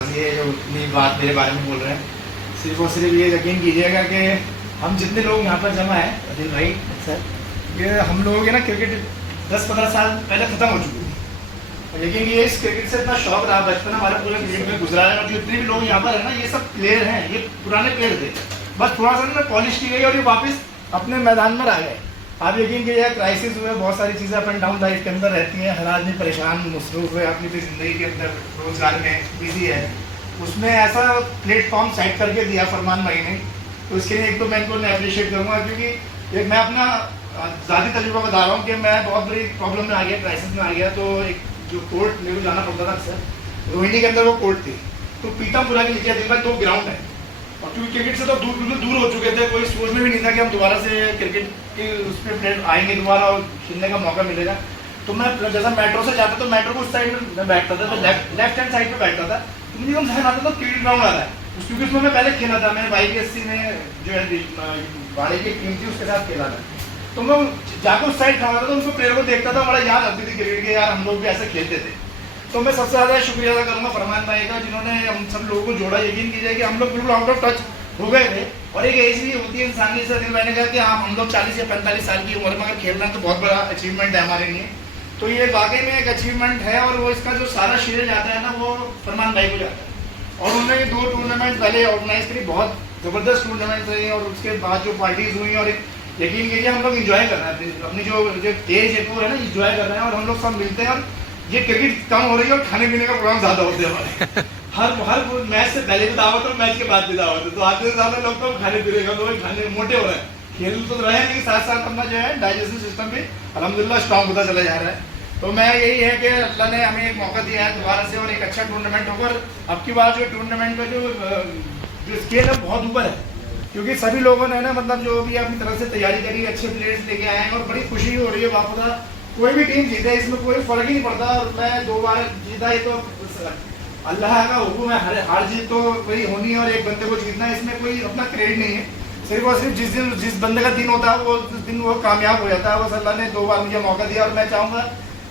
ये जो इतनी बात मेरे बारे में बोल रहे हैं, सिर्फ और सिर्फ ये यकीन कीजिएगा कि हम जितने लोग यहाँ पर जमा हैं अदिल भाई सर, ये हम लोग ये ना क्रिकेट 10-15 साल पहले ख़त्म हो चुकी है। लेकिन ये इस क्रिकेट से इतना शौक रहा, बचपन हमारे पूरे क्रिकेट में गुजरा है। और जो जितने भी लोग यहाँ पर है ना, ये सब प्लेयर हैं, ये पुराने प्लेयर थे, बस थोड़ा सा ना पॉलिश की गई और ये वापस अपने मैदान में आ गए। आप यकीन कीजिए, क्राइसिस हुए, बहुत सारी चीज़ें अप एंड डाउन लाइफ के अंदर रहती हैं, हर आदमी परेशान मसरूफ़ है अपनी ज़िंदगी के अंदर, रोज़गार में बिजी है। उसमें ऐसा प्लेटफॉर्म सेट करके दिया फरमान भाई ने, तो इसके लिए एक तो मैं इनको अप्रिशिएट करूँगा, क्योंकि एक मैं अपना ज़ाती तजुर्बा बता रहा हूँ कि मैं बहुत बड़ी प्रॉब्लम में आ गया, क्राइसिस में आ गया। तो एक जो कोर्ट मेरे को जाना पड़ता था अक्सर, रोहिणी के अंदर वो कोर्ट थी, तो पीतमपुरा के नीचे दिन 2 ग्राउंड है, और क्योंकि क्रिकेट से तो दूर हो चुके थे, कोई सोच में भी नहीं था कि हम दोबारा से क्रिकेट के उस पर प्लेयर आएंगे दोबारा और खेलने का मौका मिलेगा। तो मैं जैसा मेट्रो से जाता, तो मेट्रो को उस साइड में बैठता था, तो लेफ्ट हैंड साइड पे बैठता था, तो मुझे ध्यान आता था क्रिकेट ग्राउंड आ रहा है, क्योंकि उसमें मैं पहले खेला था, मैंने YPSC में जो है भाड़े की टीम थी उसके साथ खेला था। तो मैं जाकर उस साइड खड़ा था, तो उनको प्लेयर को देखता था, बड़ा याद आती थी क्रिकेट के, यार हम लोग भी ऐसे खेलते थे। तो मैं सबसे ज़्यादा शुक्रिया अदा करूँगा फरमान भाई का, जिन्होंने हम सब लोगों को जोड़ा। यकीन कीजिए कि हम लोग बिल्कुल आउट ऑफ टच हो गए थे, और एक एज भी होती है इंसान की, जैसे मैंने कहा कि हम लोग 40 या 45 साल की उम्र में अगर खेल रहे हैं तो बहुत बड़ा अचीवमेंट है हमारे लिए। तो ये वाकई में एक अचीवमेंट है, और वो इसका जो सारा श्रेय जाता है ना, वो फरमान भाई को जाता है। और उन्होंने 2 टूर्नामेंट पहले ऑर्गेनाइज करी, बहुत ज़बरदस्त टूर्नामेंट थे, और उसके बाद जो पार्टीज हुई, और यकीन कीजिए हम लोग इंजॉय कर रहे हैं अपनी जो एज है वो है ना, इंजॉय कर रहे हैं, और हम लोग सब मिलते हैं। और ये क्रिकेट कम हो रही है और खाने पीने का प्रोग्राम ज़्यादा होते हैं हमारे हर मैच से पहले भी दावत है और मैच के बाद भी दावत है, तो आधे से ज़्यादा लोग तो खाने पीने का, लोग खाने मोटे हो रहे हैं, खेल तो रहे हैं, लेकिन साथ साथ अपना जो है डाइजेस्टिव सिस्टम भी अल्हम्दुलिल्लाह स्ट्रॉन्ग होता चला जा रहा है। तो मैं यही है कि अल्लाह ने हमें एक मौका दिया है दोबारा से, और एक अच्छा टूर्नामेंट होगा। अब की बार जो टूर्नामेंट का जो स्केल है बहुत ऊपर है, क्योंकि सभी लोगों ने ना मतलब जो भी अपनी तरफ से तैयारी करी, अच्छे प्लेयर्स लेके आए हैं, और बड़ी खुशी हो रही है। बापुदा कोई भी टीम जीते, इसमें कोई फर्क ही नहीं पड़ता, और मैं 2 बार जीता, ये तो अल्लाह का हुक्म है, हार जीत तो वही होनी है, और एक बंदे को जीतना है, इसमें कोई अपना क्रेडिट नहीं है। सिर्फ और सिर्फ जिस बंदे का दिन होता है वो उस दिन वो कामयाब हो जाता है। बस अल्लाह ने 2 बार मुझे मौका दिया, और मैं चाहूँगा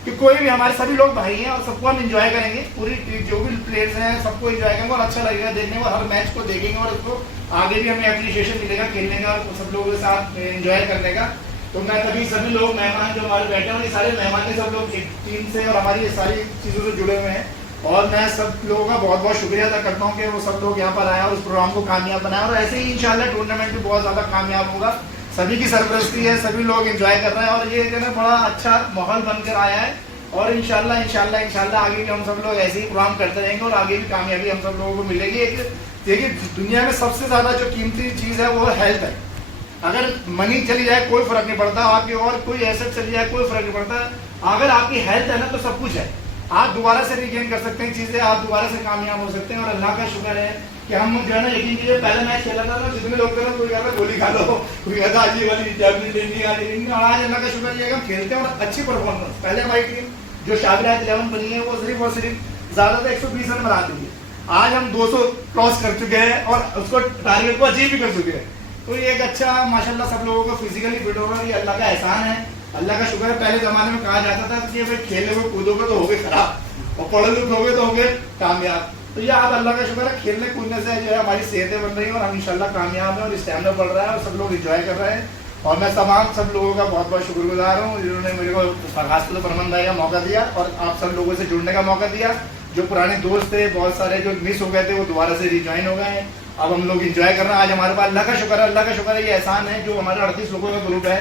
कि कोई भी, हमारे सभी लोग भाई हैं, और सबको हम इंजॉय करेंगे, पूरी जो भी प्लेयर्स हैं सबको इंजॉय करेंगे, और अच्छा लगेगा देखने को, हर मैच को देखेंगे, और उसको आगे भी हमें एप्रिशिएशन मिलेगा खेलने का, और सब लोगों के साथ इंजॉय करने का। तो मैं तभी सभी लोग मेहमान जो हमारे बैठे हैं, ये सारे मेहमान सब लोग एक टीम से और हमारी ये सारी चीज़ों से जुड़े हुए हैं, और मैं सब लोगों का बहुत बहुत शुक्रिया अदा करता हूँ कि वो सब लोग यहाँ पर आए और उस प्रोग्राम को कामयाब बनाया, और ऐसे ही इंशाल्लाह टूर्नामेंट भी बहुत ज़्यादा कामयाब होगा। सभी की सरपरस्ती है, सभी लोग एंजॉय कर रहे हैं, और ये जो है बड़ा अच्छा माहौल बनकर आया है, और इंशाल्लाह आगे भी हम सब लोग ऐसे ही प्रोग्राम करते रहेंगे, और आगे भी कामयाबी हम सब लोगों को मिलेगी। एक देखिए, दुनिया में सबसे ज़्यादा जो कीमती चीज़ है वो हेल्थ है। अगर मनी चली जाए कोई फर्क नहीं पड़ता, आपकी और कोई एसेट चली जाए कोई फर्क नहीं पड़ता, अगर आपकी हेल्थ है ना तो सब कुछ है, आप दोबारा से रिगेन कर सकते हैं चीज़ें, आप दोबारा से कामयाब हो सकते हैं। और अल्लाह का शुक्र है कि हम जो है ना, यकीन कीजिए पहले मैच खेला था ना, जितने लोग थे ना, कोई कहता गोली खा लो, कोई कहता अजीब वाली टैबलेट लेनी आ रही, और आज अल्लाह का शुक्र है हम खेलते हैं, और अच्छी परफॉर्मेंस। पहले हमारी टीम जो शाबिरात 11 बनी है, वो सिर्फ और सिर्फ ज़्यादा तो 120 रन बना दी है, आज हम 200 क्रॉस कर चुके हैं, और उसको टारगेट को अचीव भी कर चुके हैं। तो ये एक अच्छा माशाल्लाह सब लोगों को फिजिकली फिट होगा, ये अल्लाह का एहसान है, अल्लाह का शुक्र है। पहले ज़माने में कहा जाता था कि भाई खेलोगे कूदोगे तो हो गए खराब, और पढ़े लिखोगे तो हो गए कामयाब। तो ये आप अल्लाह का शुक्र है, खेलने कूदने से जो है हमारी सेहतें बन रही हैं, और हम इंशाल्लाह कामयाब हैं, और स्टैमिना बढ़ रहा है, और सब लोग इंजॉय कर रहे हैं। और मैं तमाम सब लोगों का बहुत बहुत शुक्रगुजार हूँ, जिन्होंने मेरे को खासतौर पर फरमान भाई का मौका दिया, और आप सब लोगों से जुड़ने का मौका दिया। जो पुराने दोस्त थे बहुत सारे जो मिस हो गए थे, वो दोबारा से रिज्वाइन हो गए हैं, अब हम लोग इंजॉय कर रहे हैं। आज हमारे पास अल्लाह का शुक्र है, ये एहसान है जो हमारा 38 लोगों का ग्रुप है,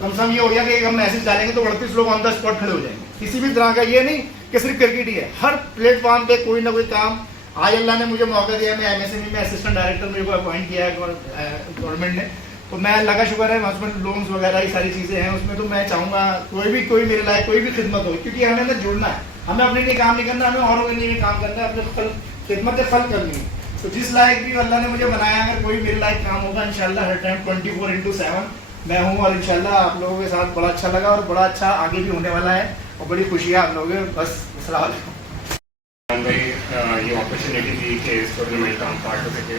कम से कम ये हो गया कि हम मैसेज डालेंगे तो 38 लोग ऑन द स्पॉट खड़े हो जाएंगे। किसी भी तरह का ये नहीं कि सिर्फ क्रिकेट ही है, हर प्लेटफॉर्म पे कोई ना कोई काम। आज अल्लाह ने मुझे मौका दिया, मैं MSME में असिस्टेंट डायरेक्टर मेरे को अपॉइंट किया है गवर्नमेंट ने, तो मैं अल्लाह का शुक्र है, उसमें लोन्स वगैरह ये सारी चीज़ें हैं उसमें। तो मैं चाहूँगा कोई मेरे लायक कोई भी खिदमत हो, क्योंकि हमें ना जुड़ना है, हमें अपने लिए काम नहीं करना, हमें औरों के लिए काम करना है, अपने खिदमत फल करनी है। तो जिस लायक भी अल्लाह ने मुझे बनाया, अगर कोई मेरे लायक काम होगा इंशाल्लाह हर टाइम 24/7 मैं हूँ, और इंशाल्लाह आप लोगों के साथ बड़ा अच्छा लगा, और बड़ा अच्छा आगे भी होने वाला है, और बड़ी खुशी है आप लोगों को। बस अस्सलाम वालेकुम भाई, ये अपॉर्चुनिटी थी कि इस टूर्नामेंट का हम पार्ट हो सके।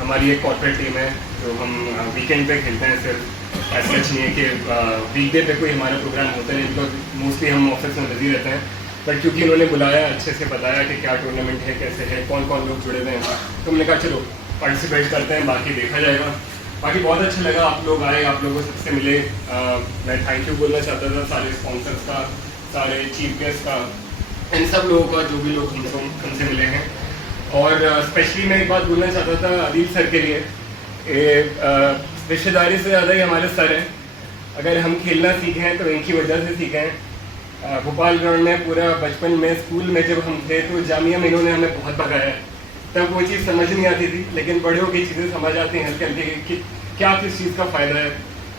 हमारी एक कॉर्पोरेट टीम है जो हम वीकेंड पे खेलते हैं, सिर्फ ऐसा नहीं है कि वीकडे पे कोई हमारा प्रोग्राम होता नहीं, बिकॉज मोस्टली हम ऑफिस में बिजी रहते हैं। बट क्योंकि उन्होंने बुलाया, अच्छे से बताया कि क्या टूर्नामेंट है, कैसे है, कौन कौन लोग जुड़े हुए हैं, तो हमने कहा चलो पार्टिसिपेट करते हैं, बाकी देखा जाएगा। बाकी बहुत अच्छा लगा, आप लोग आए, आप लोगों सबसे मिले। मैं थैंक यू बोलना चाहता था सारे स्पॉन्सर्स का, सारे चीफ गेस्ट का, इन सब लोगों का जो भी लोग हमसे मिले हैं। और स्पेशली मैं एक बात बोलना चाहता था अदील सर के लिए, रिश्तेदारी से ज़्यादा ही हमारे सर हैं। अगर हम खेलना सीखे हैं तो इनकी वजह से सीखे हैं। भोपाल ग्राउंड में पूरा बचपन में, स्कूल में जब हम थे तो जामिया में इन्होंने हमें बहुत भगाया। तब वो चीज़ समझ नहीं आती थी, लेकिन बड़े होकर चीज़ें समझ आती हैं हल्के हल्के कि क्या किस चीज़ का फ़ायदा है।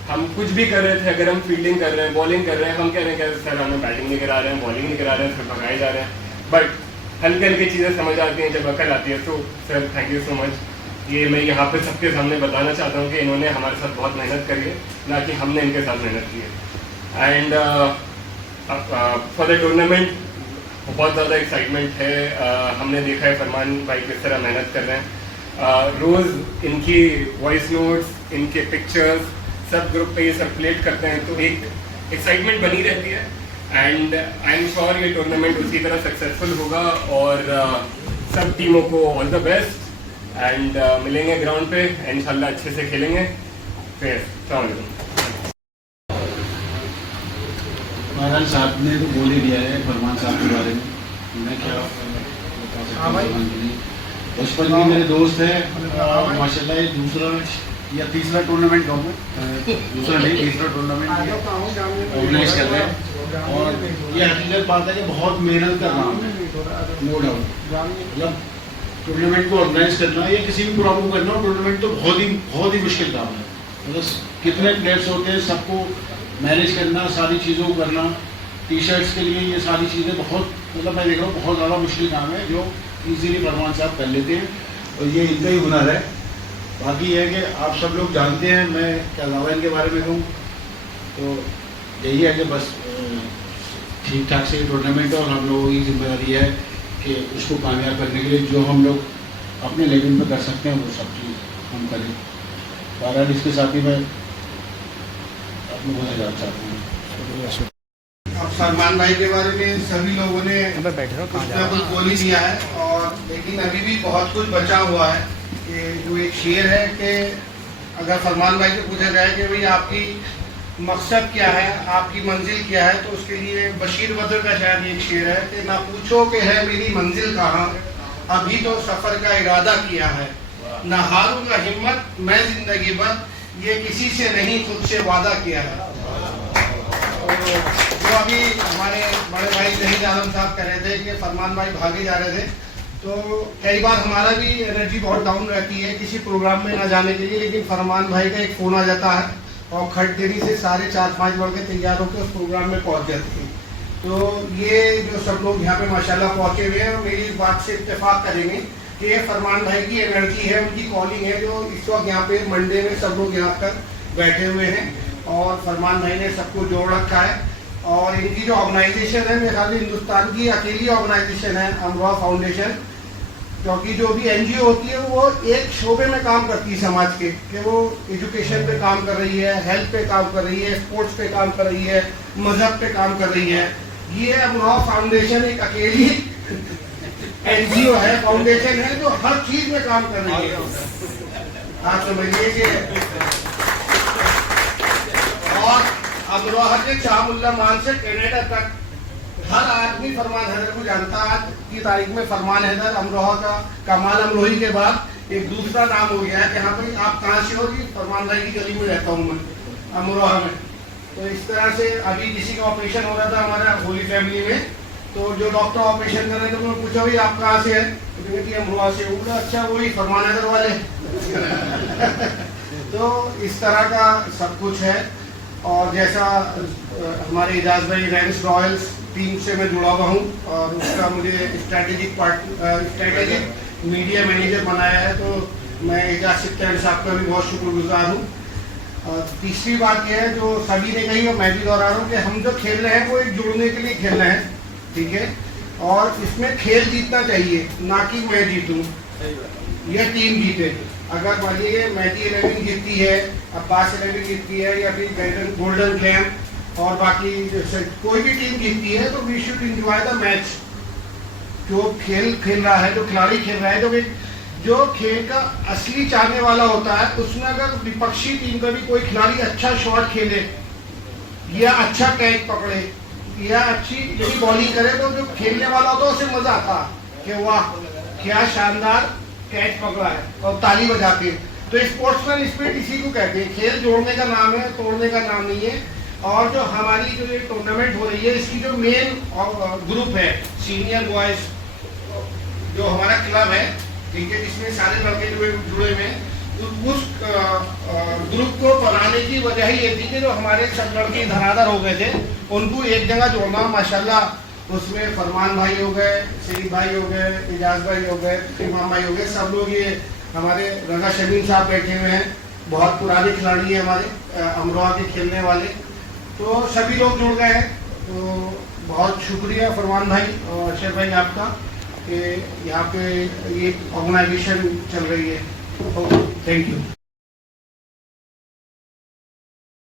हम कुछ भी कर रहे थे, अगर हम फील्डिंग कर रहे हैं, बॉलिंग कर रहे हैं, हम कह रहे हैं कि सर हमें बैटिंग नहीं करा रहे हैं, बॉलिंग नहीं करा रहे हैं, सिर्फ भगाए जा रहे हैं। बट हल्के हल्के चीज़ें समझ आती हैं जब अकल आती है। तो sir thank you so much. ये मैं यहाँ पे सबके सामने बताना चाहता हूँ कि इन्होंने हमारे साथ बहुत मेहनत करी है, ना कि हमने इनके साथ मेहनत की है। एंड फॉर द टूर्नामेंट बहुत ज़्यादा एक्साइटमेंट है। हमने देखा है फरमान भाई किस तरह मेहनत कर रहे हैं। रोज़ इनकी वॉइस नोट्स, इनके पिक्चर्स सब ग्रुप पे ये सर्कुलेट करते हैं, तो एक एक्साइटमेंट बनी रहती है। एंड आई एम श्योर ये टूर्नामेंट उसी तरह सक्सेसफुल होगा। और सब टीमों को ऑल द बेस्ट। एंड मिलेंगे ग्राउंड पे, इंशाल्लाह अच्छे से खेलेंगे। फिर अस्सलाम वालेकुम। महाराज साहब ने तो बोल ही दिया है फरमान साहब के बारे में, मैं क्या बचपन के मेरे दोस्त है माशाल्लाह। ये दूसरा या तीसरा टूर्नामेंट कहूँ, दूसरा नहीं तीसरा टूर्नामेंट ऑर्गेनाइज कर रहे हैं। और ये हकीकत बात है कि बहुत मेहनत का काम है, नो डाउट। मतलब टूर्नामेंट को ऑर्गेनाइज करना या किसी भी प्रोग्राम को करना, टूर्नामेंट तो बहुत ही मुश्किल काम है। मतलब कितने प्लेयर्स होते हैं, सबको मैनेज करना, सारी चीज़ों को करना, टी शर्ट्स के लिए ये सारी चीज़ें बहुत, मतलब मैं देख रहा हूँ बहुत ज़्यादा मुश्किल काम है, जो इजीली फरमान साहब कर लेते हैं। और ये इनका ही हुनर है। बाकी ये है कि आप सब लोग जानते हैं, मैं क्या ज़्यादा इनके बारे में कहूँ, तो यही है कि बस ठीक ठाक से टूर्नामेंट है। और हम लोगों की जिम्मेदारी है कि उसको कामयाब करने के लिए जो हम लोग अपने लेवल पर कर सकते हैं वो सब चीज़ हम करें। बहरहाल इसके साथ ही मैं अपने बोलना चाहता हूँ। अब फरमान भाई के बारे में सभी लोगों ने कुछ बोल ही दिया है, और लेकिन अभी भी बहुत कुछ बचा हुआ है। कि जो एक शेर है कि अगर फरमान भाई से पूछा जाए कि भाई आपकी मकसद क्या है, आपकी मंजिल क्या है, तो उसके लिए बशीर बद्र का शायद एक शेर है कि ना पूछो कि है मेरी मंजिल कहाँ, अभी तो सफ़र का इरादा किया है, ना हारूंगा हिम्मत मैं जिंदगी भर, ये किसी से नहीं खुद से वादा किया है। जो अभी हमारे बड़े भाई जहीर आलम साहब कह रहे थे कि फरमान भाई भागे जा रहे थे, तो कई बार हमारा भी एनर्जी बहुत डाउन रहती है किसी प्रोग्राम में ना जाने के लिए, लेकिन फरमान भाई का एक फ़ोन आ जाता है और खट देरी से सारे 4-5 लड़के तैयार होकर उस प्रोग्राम में पहुंच जाते हैं। तो ये जो सब लोग यहाँ पे माशाल्लाह पहुँचे हुए हैं, मेरी इस बात से इत्तेफाक करेंगे कि ये फरमान भाई की एनर्जी है, उनकी कॉलिंग है, जो इस वक्त यहाँ पे मंडे में सब लोग यहाँ पर बैठे हुए हैं। और फरमान भाई ने सबको जोड़ रखा है। और इनकी जो ऑर्गेनाइजेशन है, मेरे ख्याल हिंदुस्तान की अकेली ऑर्गेनाइजेशन है अमरोहा फाउंडेशन, क्योंकि जो भी एनजीओ होती है वो एक शोबे में काम करती है समाज के, कि वो एजुकेशन पे काम कर रही है, हेल्थ पे काम कर रही है, स्पोर्ट्स पे काम कर रही है, मजहब पे काम कर रही है। ये अमरोहा फाउंडेशन एक अकेली एनजीओ है, फाउंडेशन है, जो हर चीज में काम कर रही है। आप समझिए कि और अमरोहा के शाहमुल्ला मान से कनाडा तक हर आदमी फरमान हैदर को जानता है। आज की तारीख में फरमान हैदर अमरोहा का कमाल अमरोही के बाद एक दूसरा नाम हो गया है कि हाँ भाई आप कहाँ से हो? कि फरमान भाई की गली में रहता हूँ मैं अमरोहा में। तो इस तरह से अभी किसी का ऑपरेशन हो रहा था हमारा होली फैमिली में, तो जो डॉक्टर ऑपरेशन कर रहे थे उन्होंने पूछा भाई आप कहाँ से है? तो कहती अमरोहा से। बोला अच्छा वही फरमान हैदर वाले। तो इस तरह का सब कुछ है। और जैसा हमारे एजाज भाई रेंस रॉयल्स टीम से मैं जुड़ा हुआ हूँ और उसका मुझे स्ट्रैटेजिक मीडिया मैनेजर बनाया है, तो मैं एजाज सिक्कर साहब का भी बहुत शुक्रगुजार हूँ। और तीसरी बात यह है जो सभी ने कही और मैं भी दोहरा रहा हूँ कि हम जो खेल रहे हैं वो एक जुड़ने के लिए खेल रहे हैं, ठीक है। और इसमें खेल जीतना चाहिए, ना कि मैं जीतूँ या टीम जीते। अगर मानिए मैटी 11 जीतती है, अब्बास 11 जीतती है, या फिर गोल्डन क्लैम और बाकी जैसे कोई भी टीम जीतती है तो we should enjoy the match. जो खेल खेल रहा है, जो खिलाड़ी खेल रहा है, जो खेल का असली चाहने वाला होता है, उसमें अगर विपक्षी टीम का भी कोई खिलाड़ी अच्छा शॉट खेले या अच्छा कैच पकड़े या अच्छी यदि बॉलिंग करे तो जो खेलने वाला होता है उसे मजा आता कि वाह क्या शानदार कैच पकड़ा है और ताली बजाते हैं। तो स्पोर्ट्समैन स्पिरिट इसी को कहते हैं। खेल जोड़ने का नाम है, तोड़ने का नाम नहीं है। और जो हमारी जो ये टूर्नामेंट हो रही है, इसकी जो मेन ग्रुप है सीनियर बॉयज, जो हमारा क्लब है, ठीक है, जिसमें सारे लड़के जुड़े हुए हैं, उस ग्रुप को बनाने की वजह ही ये थी कि जो हमारे सब लड़के धराधर हो गए थे, उनको एक जगह जोड़ना। माशाल्लाह उसमें फरमान भाई हो गए, शरीफ भाई हो गए, एजाज भाई हो गए, इमाम भाई हो गए, सब लोग, ये हमारे रजा शमीम साहब बैठे हुए हैं, बहुत पुराने खिलाड़ी हैं हमारे अमरोहा के खेलने वाले, तो सभी लोग जुड़ गए हैं। तो बहुत शुक्रिया फरमान भाई और अशरफ भाई आपका कि यहाँ पे ये ऑर्गेनाइजेशन चल रही है। Thank you.